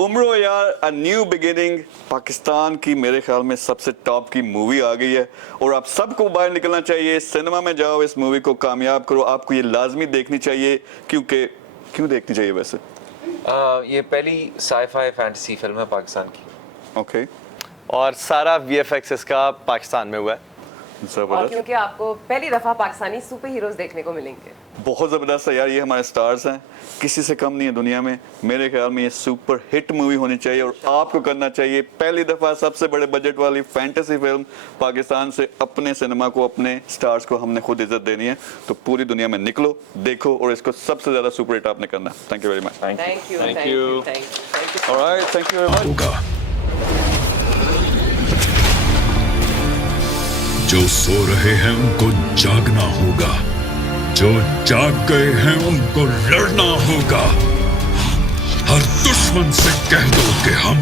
उम्रो यार, a new beginning Pakistan की मेरे ख्याल में सबसे टॉप की मूवी आ गई है और आप सबको बाहर निकलना चाहिए, सिनेमा में जाओ, इस मूवी को कामयाब करो। आपको ये लाजमी देखनी चाहिए, क्योंकि क्यों देखनी चाहिए वैसे? ये पहली साई-फाई फैंटेसी फिल्म है पाकिस्तान की। ओके, और सारा वीएफएक्स इसका पाकिस्तान में हुआ है। और जबरदस्त, क्योंकि आपको पहली दफा पाकिस्तानी सुपर हीरोज देखने को मिलेंगे। बहुत ज़बरदस्त है यार। ये हमारे स्टार्स हैं, किसी से कम नहीं है दुनिया में। मेरे ख्याल में ये सुपर हिट मूवी होनी चाहिए और आपको करना चाहिए। पहली दफ़ा सबसे बड़े बजट वाली फैंटेसी फिल्म पाकिस्तान से, अपने सिनेमा को, अपने स्टार्स को हमने खुद इज्जत देनी है। तो पूरी दुनिया में निकलो, देखो और इसको सबसे ज़्यादा सुपर हिट आपने करना है। Thank you very much. Thank you, Thank thank you, you. Thank you, thank you. Alright, thank you very much. होगा। जो सो रहे हैं उनको जागना होगा, जो जाग गए हैं उनको लड़ना होगा। हर दुश्मन से कह दो कि हम